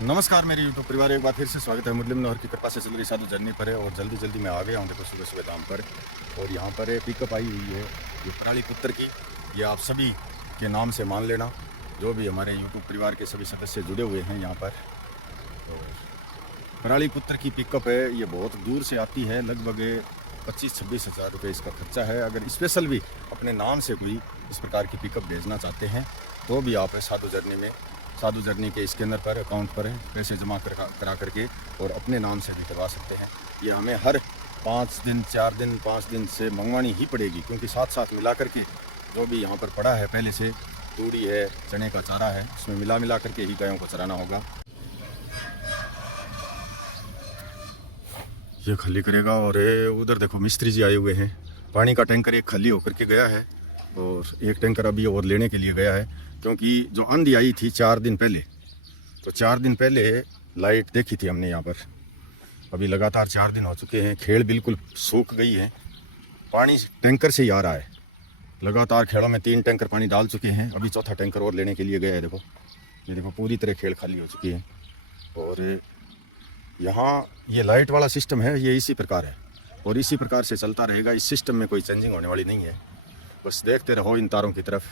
नमस्कार मेरे यूट्यूब परिवार, एक बार फिर से स्वागत है। मुस्लिम नौहर की कृपा से चल रही साधु जर्नी पर है और जल्दी मैं आ गया हूँ। देखो सुबह सुबह दाम पर और यहाँ पर पिकअप आई हुई है ये पराली पुत्र की। ये आप सभी के नाम से मान लेना, जो भी हमारे यूट्यूब परिवार के सभी सदस्य जुड़े हुए हैं यहाँ पर। तो पराली पुत्र की पिकअप है, ये बहुत दूर से आती है। लगभग 25-26 हज़ार रुपये इसका खर्चा है। अगर स्पेशल भी अपने नाम से कोई इस प्रकार की पिकअप भेजना चाहते हैं तो भी आप साधु जर्नी के स्कैनर पर अकाउंट पर पैसे जमा करा करके और अपने नाम से भी करवा सकते हैं। ये हमें हर 5 दिन 4 दिन 5 दिन से मंगवानी ही पड़ेगी, क्योंकि साथ मिला करके जो भी यहाँ पर पड़ा है पहले से, तूड़ी है, चने का चारा है, उसमें मिला करके ही गायों को चराना होगा। ये खाली करेगा और उधर देखो मिस्त्री जी आए हुए हैं। पानी का टैंकर एक खाली होकर के गया है और एक टैंकर अभी और लेने के लिए गया है, क्योंकि जो आंधी आई थी 4 दिन पहले, तो 4 दिन पहले लाइट देखी थी हमने यहाँ पर। अभी लगातार 4 दिन हो चुके हैं, खेड़ बिल्कुल सूख गई है। पानी टैंकर से ही आ रहा है लगातार। खेड़ों में 3 टैंकर पानी डाल चुके हैं, अभी चौथा टैंकर और लेने के लिए गया है। ये देखो पूरी तरह खेड़ खाली हो चुकी है। और यहाँ ये लाइट वाला सिस्टम है, ये इसी प्रकार है और इसी प्रकार से चलता रहेगा। इस सिस्टम में कोई चेंजिंग होने वाली नहीं है। बस देखते रहो इन तारों की तरफ।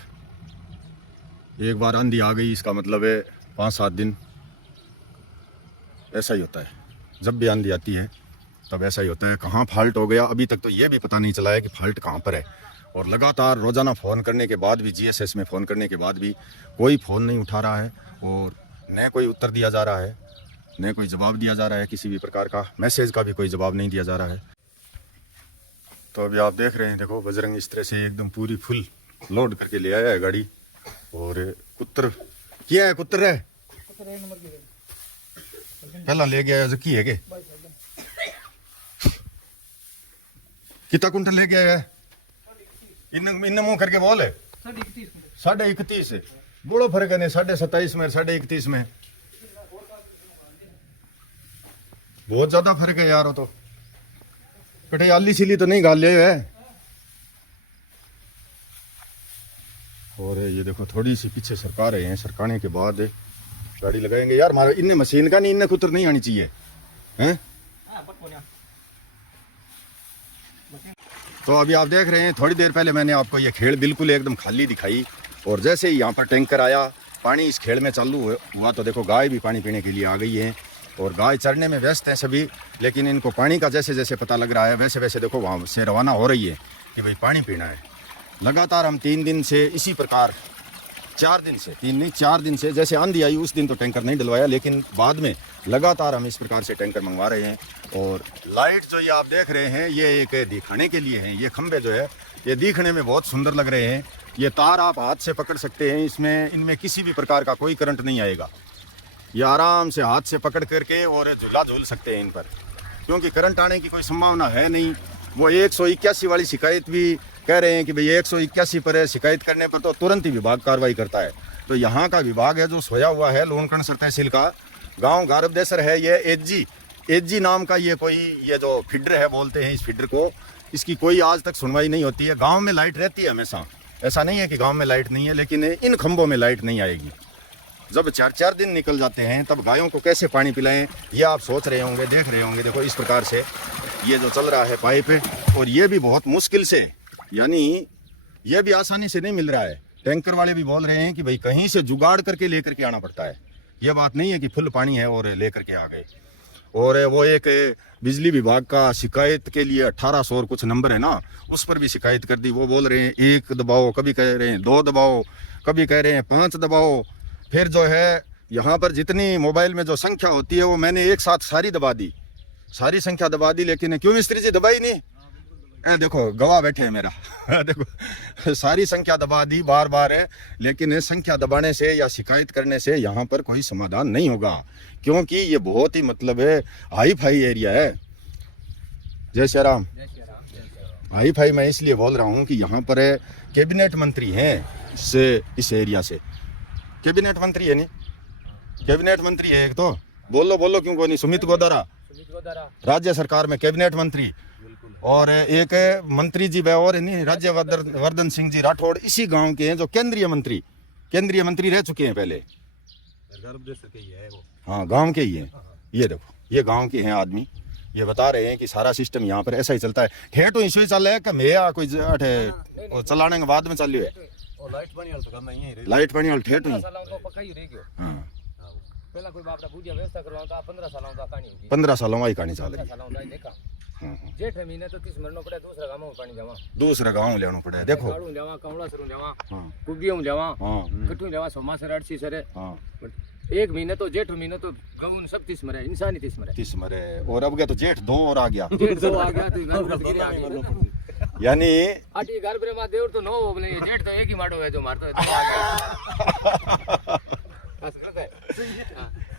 एक बार आंधी आ गई इसका मतलब है 5-7 दिन ऐसा ही होता है। जब भी आंधी आती है तब ऐसा ही होता है। कहाँ फॉल्ट हो गया अभी तक तो ये भी पता नहीं चला है कि फॉल्ट कहाँ पर है। और लगातार रोज़ाना फ़ोन करने के बाद भी, GSS में फ़ोन करने के बाद भी कोई फ़ोन नहीं उठा रहा है और न कोई उत्तर दिया जा रहा है, न कोई जवाब दिया जा रहा है। किसी भी प्रकार का मैसेज का भी कोई जवाब नहीं दिया जा रहा है। तो अभी आप देख रहे हैं, देखो बजरंग इस तरह से एकदम पूरी फुल लोड करके ले आया है गाड़ी। और कुत्र क्या है, कुत्र है पहला ले गया जो की है के कितना कुंटल ले गया है। इन मुंह करके बोल है 31.5 है। बड़ो फर्क है, 27.5 में 31.5 में बहुत ज्यादा फर्क है यार। वो तो कटे आली सीली तो नहीं गाल ले है। और ये देखो थोड़ी सी पीछे सरका रहे हैं, सरकाने के बाद गाड़ी लगाएंगे। यार हमारा इनने मशीन का नहीं, इनने कुतर नहीं आनी चाहिए हैं। तो अभी आप देख रहे हैं, थोड़ी देर पहले मैंने आपको ये खेड़ बिल्कुल एकदम खाली दिखाई और जैसे ही यहाँ पर टैंकर आया, पानी इस खेड़ में चालू हुआ तो देखो गाय भी पानी पीने के लिए आ गई है और गाय चरने में व्यस्त हैं सभी। लेकिन इनको पानी का जैसे जैसे पता लग रहा है वैसे देखो वहाँ से रवाना हो रही है कि भाई पानी पीना है। लगातार हम 3 दिन से इसी प्रकार, 4 दिन से, 3 नहीं 4 दिन से, जैसे आंधी आई उस दिन तो टैंकर नहीं डलवाया, लेकिन बाद में लगातार हम इस प्रकार से टैंकर मंगवा रहे हैं। और लाइट जो ये आप देख रहे हैं ये एक दिखाने के लिए हैं। ये खंभे जो है ये दिखने में बहुत सुंदर लग रहे हैं। ये तार आप हाथ से पकड़ सकते हैं, इनमें किसी भी प्रकार का कोई करंट नहीं आएगा। ये आराम से हाथ से पकड़ करके और झूला झूल सकते हैं इन पर, क्योंकि करंट आने की कोई संभावना है नहीं। वो 181 वाली शिकायत भी कह रहे हैं कि भाई 181 पर शिकायत करने पर तो तुरंत ही विभाग कार्रवाई करता है। तो यहाँ का विभाग है जो सोया हुआ है, लोनकण तहसील का गांव गारबदेसर है। ये एजी नाम का ये जो फीडर है बोलते हैं, इस फीडर को, इसकी कोई आज तक सुनवाई नहीं होती है। गाँव में लाइट रहती है हमेशा, ऐसा नहीं है कि गाँव में लाइट नहीं है, लेकिन इन खंभों में लाइट नहीं आएगी। जब 4 दिन निकल जाते हैं तब गायों को कैसे पानी पिलाएं, ये आप सोच रहे होंगे, देख रहे होंगे। देखो इस प्रकार से ये जो चल रहा है पाइप है, और ये भी बहुत मुश्किल से, यानी ये भी आसानी से नहीं मिल रहा है। टैंकर वाले भी बोल रहे हैं कि भाई कहीं से जुगाड़ करके लेकर के आना पड़ता है। यह बात नहीं है कि फुल पानी है और लेकर के आ गए। और वो एक बिजली विभाग का शिकायत के लिए 1800 और कुछ नंबर है ना, उस पर भी शिकायत कर दी। वो बोल रहे हैं 1 दबाओ, कभी कह रहे हैं 2 दबाओ, कभी कह रहे हैं 5 दबाओ। फिर जो है यहाँ पर जितनी मोबाइल में जो संख्या होती है वो मैंने एक साथ सारी दबा दी, सारी संख्या दबा दी। लेकिन क्यों मिस्त्री जी दबाई नहीं? देखो गवाह बैठे हैं मेरा देखो सारी संख्या दबा दी बार है, लेकिन संख्या दबाने से या शिकायत करने से यहाँ पर कोई समाधान नहीं होगा, क्योंकि ये बहुत ही मतलब है हाई फाई एरिया है। जय श्री राम। हाई फाई मैं इसलिए बोल रहा हूँ कि यहाँ पर कैबिनेट मंत्री हैं इस एरिया से। कैबिनेट मंत्री है नहीं, कैबिनेट मंत्री है एक तो, बोलो क्यों को नहीं, सुमित गोदारा राज्य सरकार में कैबिनेट मंत्री, और एक मंत्री जी और नहीं राज्यवर्धन सिंह जी राठौड़ इसी गांव के हैं जो केंद्रीय मंत्री रह चुके हैं पहले। हाँ गांव के ही हैं। ये देखो ये गांव के हैं आदमी, ये बता रहे हैं कि सारा सिस्टम यहाँ पर ऐसा ही चलता है। ठेठ तो इशू ही चल रहा है कि मैं कोई चलाने के बाद में चल रही है लाइट पानी वाल ठेठ हुई। हाँ 15 सालों में कहानी चल रही है। जेठ महीने तो 30 मरनो पड़े, दूसरा गांव में पानी जावा, दूसरा गांव लेना पड़े। देखो काड़ू जावा, कावड़ा सरू जावा, कुबियों जावा, कटू जावा, सोमा से राडसी सरे। एक महीने तो जेठ महीने तो गांव सब 30 मरे, इंसानी 30 मरे। और अब गया तो जेठ 2 और आ गया, जेठ 2 आ गया तो गिरे आ गया। यानी आटी घर ब्रे मा देवर तो 9 हो गए, जेठ तो एक ही माड़ो है जो मारतो है 2 आ गया। बस करता है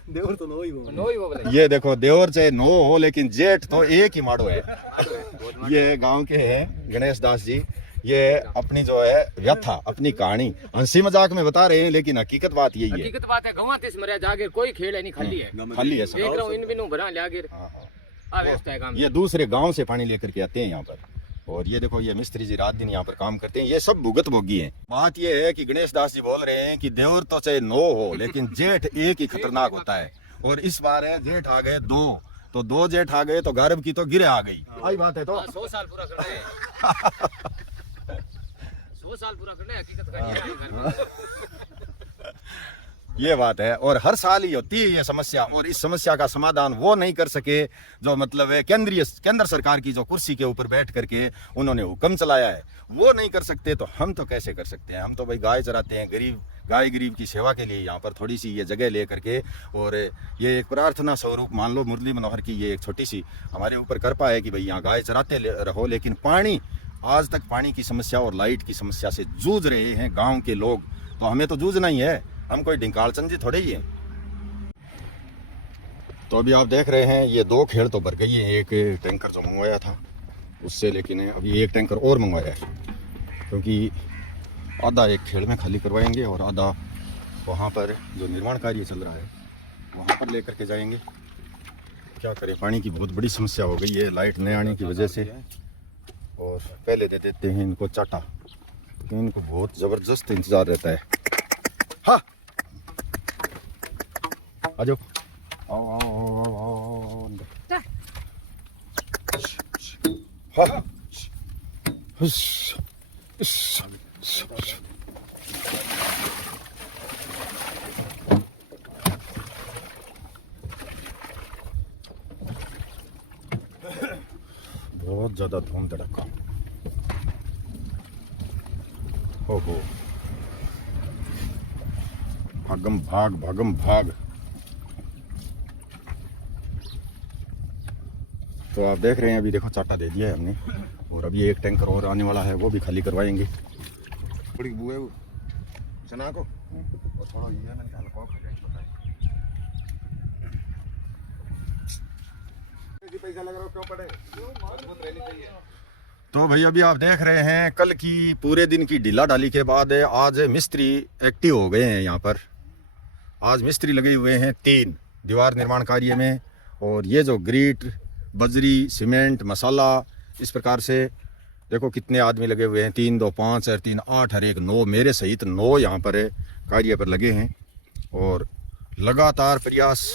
देवर तो 9 ही हो गए। ये देखो देवर चाहे 9 हो लेकिन जेठ तो एक ही माड़ो है। ये गांव के हैं गणेश दास जी, ये अपनी जो है व्यथा, अपनी कहानी हंसी मजाक में बता रहे हैं लेकिन हकीकत बात यही है। हकीकत बात है, गवा 30 मरे जागे कोई खेल है नहीं, खाली है, खाली है। देख रहा हूं इन बिनु भरा ले आगे आ व्यवस्था है काम। ये दूसरे गांव से पानी लेकर के आते हैं यहाँ पर। और ये देखो ये मिस्त्री जी रात दिन यहाँ पर काम करते हैं, ये सब भुगत भोगी हैं। बात ये है कि गणेश दास जी बोल रहे हैं कि देवर तो चाहे 9 हो लेकिन जेठ एक ही खतरनाक होता है। और इस बार है जेठ आ गए 2, तो 2 जेठ आ गए तो गर्भ की तो गिरे आ गई। आई बात है तो 100 साल पूरा करना है। 100 साल पूरा करना है, हकीकत का ये बात है। और हर साल ही होती है ये समस्या, और इस समस्या का समाधान वो नहीं कर सके जो मतलब है केंद्र सरकार की जो कुर्सी के ऊपर बैठ करके उन्होंने हुक्म चलाया है, वो नहीं कर सकते तो हम तो कैसे कर सकते हैं। हम तो भाई गाय चराते हैं, गरीब की सेवा के लिए यहाँ पर थोड़ी सी ये जगह ले करके, और ये एक प्रार्थना स्वरूप मान लो मुरली मनोहर की ये एक छोटी सी हमारे ऊपर कृपा है कि भाई यहाँ गाय चराते रहो। लेकिन पानी, आज तक पानी की समस्या और लाइट की समस्या से जूझ रहे हैं गाँव के लोग, तो हमें तो जूझना ही है, हम कोई डिंकाल चंद जी थोड़े ही हैं। तो अभी आप देख रहे हैं ये 2 खेड़ तो भर गई है, एक टैंकर जो मंगवाया था उससे, लेकिन अभी एक टैंकर और मंगवाया है क्योंकि आधा एक खेड़ में खाली करवाएंगे और आधा वहाँ पर जो निर्माण कार्य चल रहा है वहाँ पर लेकर के जाएंगे। क्या करें, पानी की बहुत बड़ी समस्या हो गई है लाइट न आने की वजह से। और पहले दे देते हैं इनको चाटा, तो इनको बहुत ज़बरदस्त इंतज़ार रहता है। हाँ आ जाओ, आओ आओ आओ आओ आओ। हाँ बहुत ज्यादा धूम धड़का। ओहो, भागम भाग। तो आप देख रहे हैं अभी देखो चाटा दे दिया है हमने, और अभी एक टैंकर और आने वाला है, वो भी खाली करवाएंगे। थोड़ी बुए चना को और थोड़ा ये मैंने हल्का पैसा लग रहा क्यों पड़े, मजबूत रहनी चाहिए। तो भाई अभी आप देख रहे हैं कल की पूरे दिन की ढीला डाली के बाद आज मिस्त्री एक्टिव हो गए हैं यहाँ पर। आज मिस्त्री लगे हुए हैं 3 दीवार निर्माण कार्य में, और ये जो ग्रीट, बजरी, सीमेंट, मसाला, इस प्रकार से देखो कितने आदमी लगे हुए हैं। 3 2 5 और 3 8 और 1 9, मेरे सहित 9 यहाँ पर कार्य पर लगे हैं। और लगातार प्रयास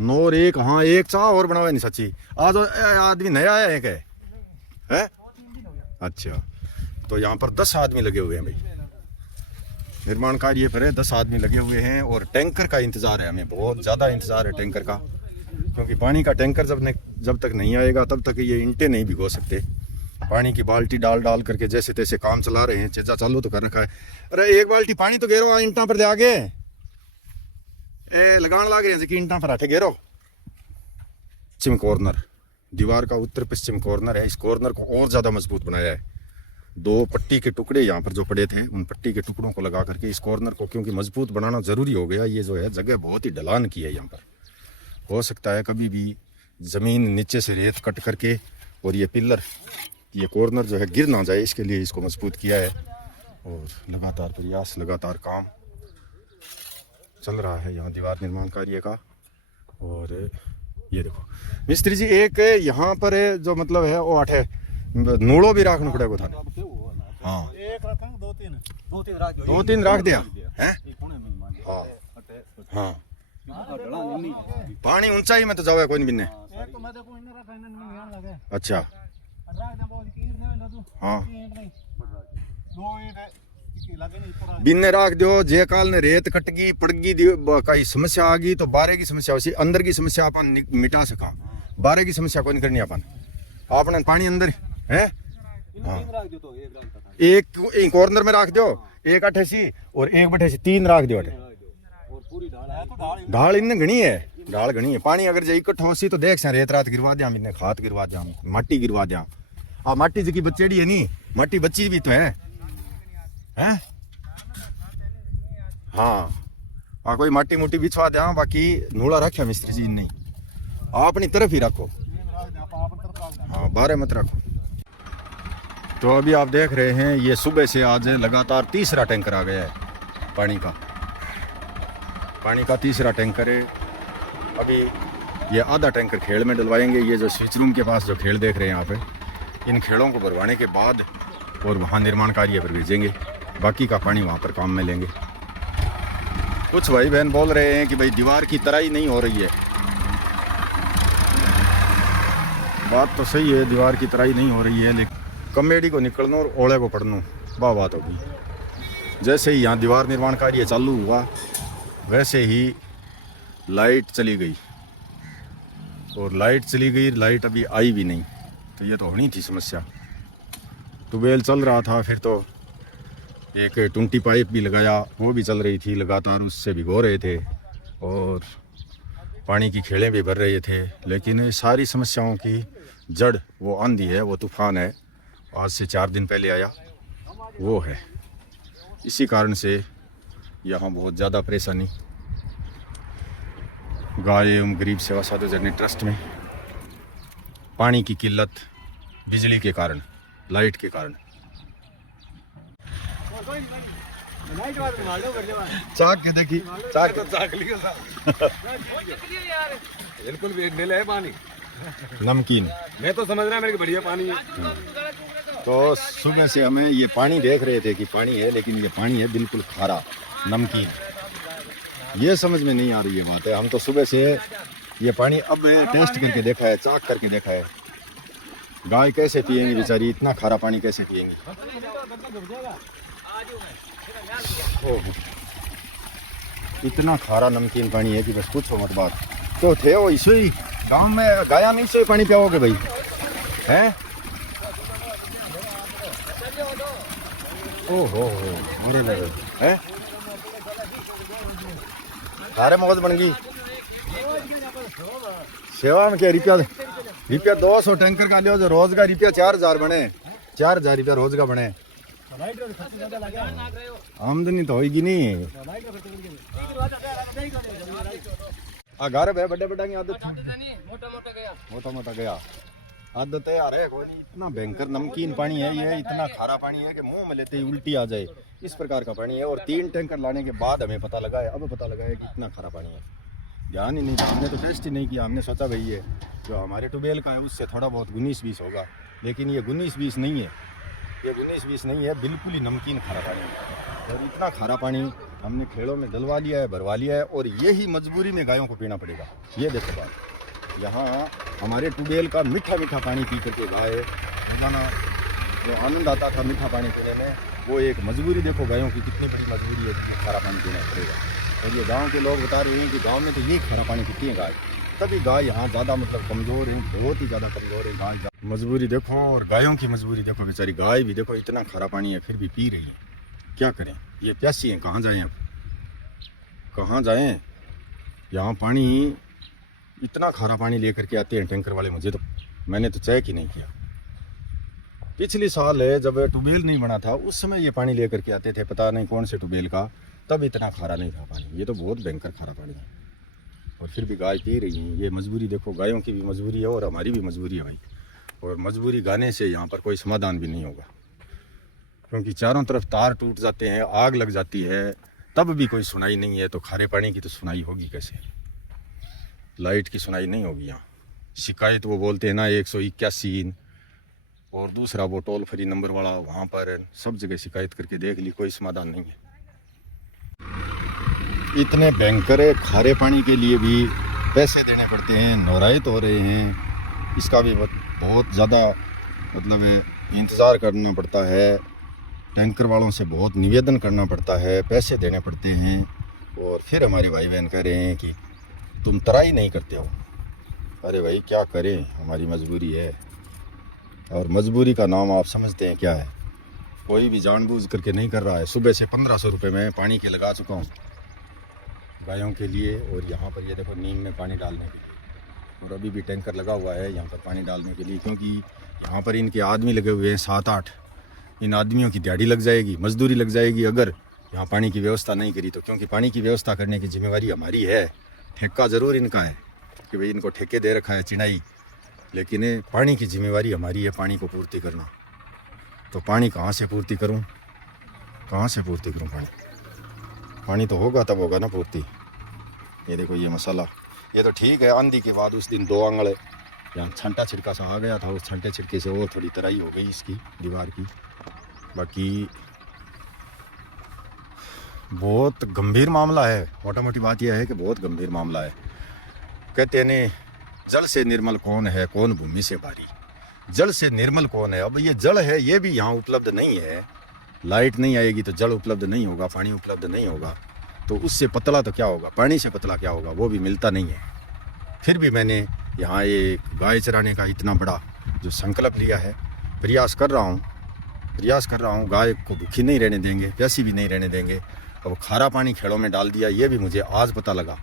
9 और 1, हाँ 1 चाह और बनावे नहीं सच्ची। आज आदमी नया आया है क्या है? अच्छा, तो यहाँ पर 10 आदमी लगे हुए हैं भाई, निर्माण कार्य पर है 10 आदमी लगे हुए हैं। और टैंकर का इंतज़ार है हमें, बहुत ज़्यादा इंतज़ार है टैंकर का, क्योंकि पानी का टैंकर जब तक नहीं आएगा तब तक ये इंटे नहीं भिगो सकते। पानी की बाल्टी डाल करके जैसे तैसे काम चला रहे हैं, चेजा चालू तो कर रखा है। अरे एक बाल्टी पानी तो घेरो इंटा पर दे आगे, लगान लाग रहे हैं कि इंटा पर आठे घेरो। पश्चिम कॉर्नर, दीवार का उत्तर पश्चिम कॉर्नर है, इस कॉर्नर को और ज़्यादा मजबूत बनाया है। 2 पट्टी के टुकड़े यहाँ पर जो पड़े थे, उन पट्टी के टुकड़ों को लगा करके इस कॉर्नर को क्योंकि मजबूत बनाना ज़रूरी हो गया। ये जो है जगह बहुत ही ढलान की है, यहाँ पर हो सकता है कभी भी ज़मीन नीचे से रेत कट करके और ये पिलर, ये कॉर्नर जो है गिर ना जाए, इसके लिए इसको मजबूत किया है। और लगातार प्रयास, लगातार काम चल रहा है यहाँ दीवार निर्माण कार्य का। और ये देखो मिस्त्री जी, एक यहाँ पर जो मतलब है वो 8 नूड़ो भी राखना पड़ेगा था। हाँ, एक रखें, 2 3 राख दिया है। हाँ, हाँ पानी ऊंचाई में तो जावे कोई नहीं बिन्ने अच्छा हाँ बिन्ने राख दो जे काल ने रेत कटगी पड़गी कई समस्या आ गई तो बारे की समस्या उसी अंदर की समस्या अपन मिटा सका बारे की समस्या कोई नहीं करनी अपन आपने पानी अंदर है हाँ। एक कॉर्नर में रख दो एक अठे सी और एक बठे सी 3 रख दो अठे ढाल इनने घनी है ढाल घनी है पानी अगर जे इकट्ठा होसी तो देख से रेत रात गिरवा दिया इन्हें खाद गिरवा दिया माटी गिरवा दिया आ माटी जी की बचेड़ी है नी माटी बच्ची भी तो है हैं हाँ आ कोई माटी मोटी बिछवा दिया बाकी नूला रखा मिस्त्री जी नहीं आप अपनी तरफ ही रखो हाँ बारे मत रखो। तो अभी आप देख रहे हैं ये सुबह से आज लगातार तीसरा टैंकर आ गया है पानी का तीसरा टैंकर है। अभी ये आधा टैंकर खेल में डलवाएंगे ये जो स्विच रूम के पास जो खेल देख रहे हैं यहाँ पे इन खेलों को भरवाने के बाद और वहाँ निर्माण कार्य पर भेजेंगे बाकी का पानी वहाँ पर काम में लेंगे। कुछ भाई बहन बोल रहे हैं कि भाई दीवार की तराई नहीं हो रही है बात तो सही है दीवार की तराई नहीं हो रही है लेकिन कमेडी को निकलना और ओले को पड़ना वाह बात होगी। जैसे ही यहाँ दीवार निर्माण कार्य चालू हुआ वैसे ही लाइट चली गई और लाइट अभी आई भी नहीं तो ये तो होनी थी समस्या। ट्यूबवेल चल रहा था फिर तो एक टूटी पाइप भी लगाया वो भी चल रही थी लगातार उससे भिगो रहे थे और पानी की खेड़ें भी भर रहे थे लेकिन सारी समस्याओं की जड़ वो आंधी है वो तूफान है आज से 4 दिन पहले आया वो है इसी कारण से यहाँ बहुत ज़्यादा परेशानी गाय एवं गरीब सेवा सार्वजनिक ट्रस्ट में पानी की किल्लत बिजली के कारण लाइट के कारण चाक के देखी चाक बिल्कुल नीला है पानी नमकीन मैं तो समझ रहा मेरे को बढ़िया पानी है। तो सुबह से हमें ये पानी देख रहे थे कि पानी है लेकिन ये पानी है बिल्कुल खारा नमकीन ये समझ में नहीं आ रही है बात है। हम तो सुबह से ये पानी अब टेस्ट करके देखा है चाक करके देखा है गाय कैसे पिएंगी बेचारी इतना खारा पानी कैसे पिएंगी। इतना खारा नमकीन पानी है कि बस पूछो मत बात। तो थे वो इसे ही गाँव में गाया नहीं से पानी पियाओगे भाई हैं ओहो है सारे मौज बन गई सेवा में क्या रुपया 200 टैंकर का लियो जो रोज का रुपया 4000 बने 4000 रुपया रोज का बने आमदनी तो होगी नहीं घर है बड़े बड़ा की आदत मोटा गया आदत है यार कोई इतना भयंकर नमकीन पानी है ये इतना खारा पानी है कि मुंह में लेते ही उल्टी आ जाए इस प्रकार का पानी है और 3 टैंकर लाने के बाद हमें पता लगा है अब पता लगा है कि इतना खारा पानी है ध्यान ही नहीं था हमने तो टेस्ट ही नहीं किया हमने सोचा भाई ये जो हमारे ट्यूबवेल का है उससे थोड़ा बहुत 19-20 होगा लेकिन ये 19-20 नहीं है ये 19-20 नहीं है बिल्कुल ही नमकीन खारा पानी है और इतना खारा पानी हमने खेड़ों में डलवा लिया है भरवा लिया है और यही मजबूरी में गायों को पीना पड़ेगा। ये देखो बात यहाँ हमारे ट्यूबवेल का मीठा पानी पी करके गाय रोजाना जो आनंद आता था मीठा पानी पीने में वो एक मजबूरी देखो गायों की कितनी बड़ी मजबूरी है कि खारा पानी पीना पड़ेगा। और ये गाँव के लोग बता रहे हैं कि गाँव में तो यही खारा पानी पीती है गाय तभी गाय यहाँ ज़्यादा मतलब कमज़ोर है बहुत ही ज़्यादा कमज़ोर है गाय मजबूरी देखो और गायों की मजबूरी देखो बेचारी गाय भी देखो इतना खारा पानी है फिर भी पी रही है क्या करें ये प्यासी हैं कहाँ जाएं अब कहाँ जाएं यहाँ पानी इतना खारा पानी लेकर के आते हैं टैंकर वाले मुझे तो मैंने तो चेक ही नहीं किया। पिछले साल है जब ट्यूबवेल नहीं बना था उस समय ये पानी लेकर के आते थे पता नहीं कौन से ट्यूबवेल का तब इतना खारा नहीं था पानी ये तो बहुत भयंकर खारा पानी है और फिर भी गाय पी रही है। ये मजबूरी देखो गायों की भी मजबूरी है और हमारी भी मजबूरी है भाई और मजबूरी गाने से यहाँ पर कोई समाधान भी नहीं होगा क्योंकि चारों तरफ तार टूट जाते हैं आग लग जाती है तब भी कोई सुनाई नहीं है तो खारे पानी की तो सुनाई होगी कैसे लाइट की सुनाई नहीं होगी यहाँ। शिकायत वो बोलते हैं ना 181 और दूसरा वो टोल फ्री नंबर वाला वहाँ पर सब जगह शिकायत करके देख ली कोई समाधान नहीं है। इतने भयंकर खारे पानी के लिए भी पैसे देने पड़ते हैं, नौरायत हो रहे हैं, इसका भी बहुत ज़्यादा मतलब इंतज़ार करना पड़ता है। टैंकर वालों से बहुत निवेदन करना पड़ता है, पैसे देने पड़ते हैं। और फिर हमारे भाई बहन कह रहे हैं कि तुम तराई नहीं करते हो। अरे भाई क्या करें, हमारी मजबूरी है। और मजबूरी का नाम आप समझते हैं क्या है? कोई भी जानबूझ करके नहीं कर रहा है। सुबह से 1500 रुपये मैं पानी के लगा चुका हूँ गायों के लिए। और यहाँ पर ये देखो नीम में पानी डालने के लिए, और अभी भी टैंकर लगा हुआ है यहाँ पर पानी डालने के लिए, क्योंकि यहाँ पर इनके आदमी लगे हुए हैं 7-8। इन आदमियों की दिहाड़ी लग जाएगी, मजदूरी लग जाएगी अगर यहाँ पानी की व्यवस्था नहीं करी तो। क्योंकि पानी की व्यवस्था करने की जिम्मेवारी हमारी है। ठेका ज़रूर इनका है कि भाई इनको ठेके दे रखा है चिनाई, लेकिन पानी की जिम्मेवारी हमारी है, पानी को पूर्ति करना। तो पानी कहाँ से पूर्ति करूँ, कहाँ से पूर्ति करूँ पानी? पानी तो होगा तब होगा ना पूर्ति। ये देखो ये मसाला, ये तो ठीक है। आंधी के बाद उस दिन 2 आंगल यहाँ छंटा छिड़का सा आ गया था, उस छंटे छिड़के से और थोड़ी तराई हो गई इसकी दीवार की। बाकी बहुत गंभीर मामला है। मोटा मोटी बात यह है कि बहुत गंभीर मामला है। कहते हैं ने जल से निर्मल कौन है, कौन भूमि से भारी। जल से निर्मल कौन है? अब ये जल है, ये भी यहाँ उपलब्ध नहीं है। लाइट नहीं आएगी तो जल उपलब्ध नहीं होगा, पानी उपलब्ध नहीं होगा। तो उससे पतला तो क्या होगा, पानी से पतला क्या होगा, वो भी मिलता नहीं है। फिर भी मैंने यहाँ एक गाय चराने का इतना बड़ा जो संकल्प लिया है, प्रयास कर रहा हूँ। गाय को भूखी नहीं रहने देंगे, प्यासी भी नहीं रहने देंगे। अब खारा पानी खेड़ों में डाल दिया, ये भी मुझे आज पता लगा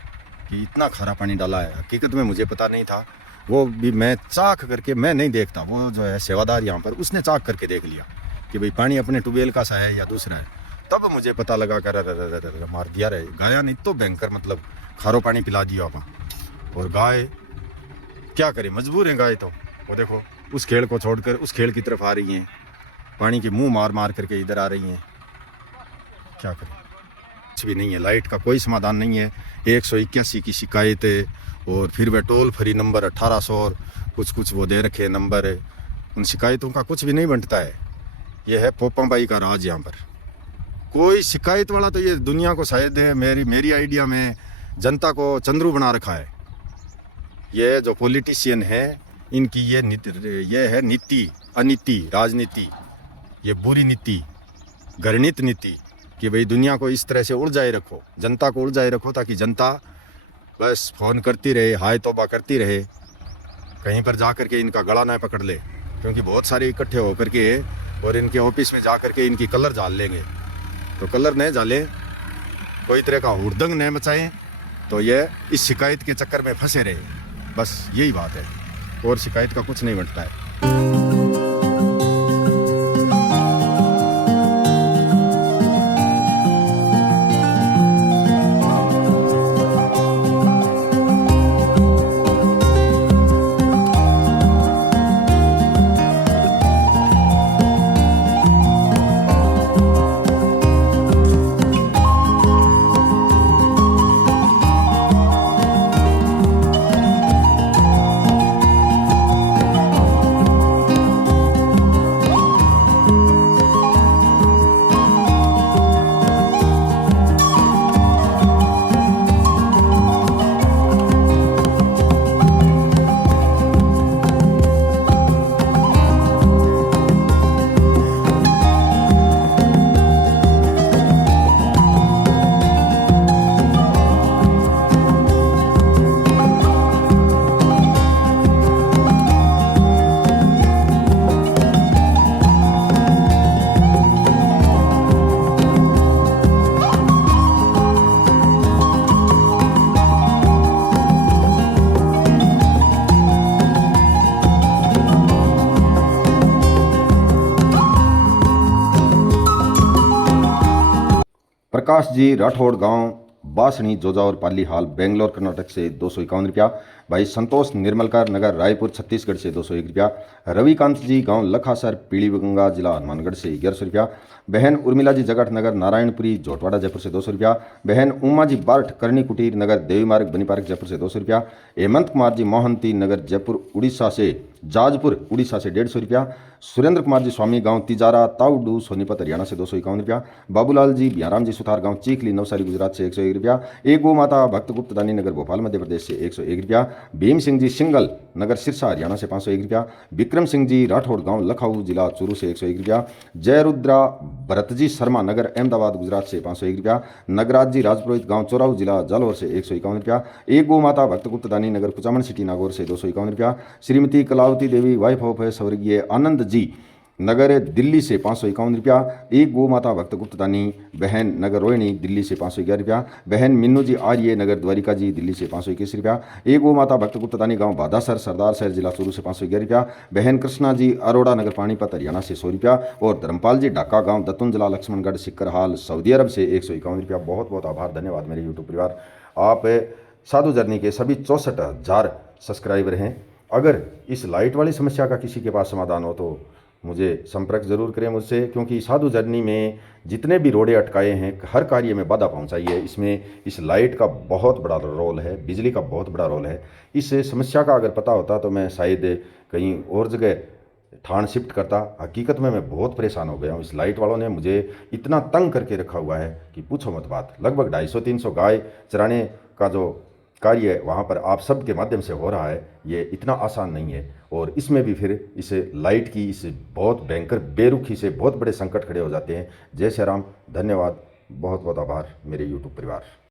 कि इतना खारा पानी डाला है। हकीकत में मुझे पता नहीं था। वो भी मैं चाख करके, मैं नहीं देखता, वो जो है सेवादार यहाँ पर, उसने चाख करके देख लिया कि भाई पानी अपने ट्यूबवेल का सा है या दूसरा है। तब मुझे पता लगा कर मार दिया रहे गाया नहीं तो भयंकर, मतलब खारो पानी पिला दिया वहाँ। और गाय क्या करे, मजबूर है गाय तो। वो देखो उस खेड़ को छोड़कर उस खेड़ की तरफ आ रही हैं, पानी के मुंह मार मार करके इधर आ रही हैं। क्या करें, कुछ भी नहीं है। लाइट का कोई समाधान नहीं है। 181 की शिकायत है, और फिर वह टोल फ्री नंबर 1800 और कुछ वो दे रखे नंबर। उन शिकायतों का कुछ भी नहीं बनता है। यह है पोपाबाई का राज यहाँ पर। कोई शिकायत वाला तो ये दुनिया को शायद है, मेरी आइडिया में जनता को चंद्रू बना रखा है। ये जो पॉलिटिशियन है इनकी ये है नीति, अनीति, राजनीति, ये बुरी नीति, घृणित नीति कि भाई दुनिया को इस तरह से उलझाए रखो, जनता को उलझाए रखो, ताकि जनता बस फ़ोन करती रहे, हाय तौबा करती रहे, कहीं पर जा कर के इनका गला ना पकड़ ले। क्योंकि बहुत सारे इकट्ठे होकर के और इनके ऑफिस में जा कर के इनकी कलर झाल लेंगे। तो कलर नहीं झाले, कोई तरह का हुड़दंग नहीं मचाएं, तो ये इस शिकायत के चक्कर में फंसे रहे। बस यही बात है, और शिकायत का कुछ नहीं बनता है। प्रकाश जी राठौड़ गांव बासणी जोजावर पाली हाल बेंगलोर कर्नाटक से 251 रुपया। भाई संतोष निर्मलकर नगर रायपुर छत्तीसगढ़ से 201 रुपया। रविकांत जी गांव लखासर पीलीगंगा जिला हनुमानगढ़ से 1100 रुपया। बहन उर्मिला जी जगट नगर नारायणपुरी जोटवाड़ा जयपुर से 200 रुपया। बहन उमा जी बार्ट करनी कुटीर नगर देवी मार्ग बनी पार्क जयपुर से 200 रुपया। हेमंत कुमार जी मोहंती नगर जयपुर उड़ीसा से जाजपुर उड़ीसा से 150 रुपया। सुरेंद्र कुमार जी स्वामी गांव तिजारा ताउडू सोनीपत हरियाणा से 251 रुपया। बाबूलाल जी बियाराम जी सुथार गांव चीखली नवसारी गुजरात से 101 रुपया। एक गौ माता भक्त गुप्त दानी नगर भोपाल मध्य प्रदेश से 101 रुपया। भीम सिंह जी सिंगल नगर सिरसा हरियाणा से 501 रुपया। विक्रम सिंह जी राठौड़ गांव लखाऊ जिला चूरू से 101 रुपया। जयरुद्रा भरतजी शर्मा नगर अहमदाबाद गुजरात से 501 रुपया। नगराज जी राजपुरोहित गांव चौराऊ जिला जालौर से 151 रुपया। एक गौ माता भक्त गुप्त दानी नगर कुचामन सिटी नागौर से 251 रुपया। श्रीमती कलावती देवी वाइफ ऑफ स्वर्गीय आनंद जी नगर दिल्ली से 551 रुपया। एक गौ माता भक्त गुप्तदानी बहन नगर रोहिणी दिल्ली से 511 रुपया। बहन मिन्नू जी आर्य नगर द्वारिका जी दिल्ली से 521 रुपया। एक गौ माता भक्त गुप्तदानी गांव बादासर सरदार शहर जिला चूरू से 511 रुपया। बहन कृष्णा जी अरोड़ा नगर पानीपत हरियाणा से 100 रुपया। और धर्मपाल जी ढाका गांव दत्तुन जिला लक्ष्मणगढ़ सिक्कर हाल सऊदी अरब से 151 रुपया। बहुत बहुत आभार, धन्यवाद मेरे यूट्यूब परिवार। आप साधु जर्नी के सभी 64,000 सब्सक्राइबर हैं। अगर इस लाइट वाली समस्या का किसी के पास समाधान हो तो मुझे संपर्क जरूर करें मुझसे, क्योंकि साधु जर्नी में जितने भी रोड़े अटकाए हैं हर कार्य में बाधा पहुंचाई है। इसमें इस लाइट का बहुत बड़ा रोल है, बिजली का बहुत बड़ा रोल है। इस समस्या का अगर पता होता तो मैं शायद कहीं और जगह ठाण शिफ्ट करता। हकीकत में मैं बहुत परेशान हो गया हूँ। इस लाइट वालों ने मुझे इतना तंग करके रखा हुआ है कि पूछो मत बात। लगभग 250-300 गाय चराने का जो कार्य है वहाँ पर आप सब के माध्यम से हो रहा है। ये इतना आसान नहीं है, और इसमें भी फिर इस लाइट की इस बहुत भयंकर बेरुखी से बहुत बड़े संकट खड़े हो जाते हैं। जय श्री राम, धन्यवाद, बहुत बहुत आभार मेरे यूट्यूब परिवार।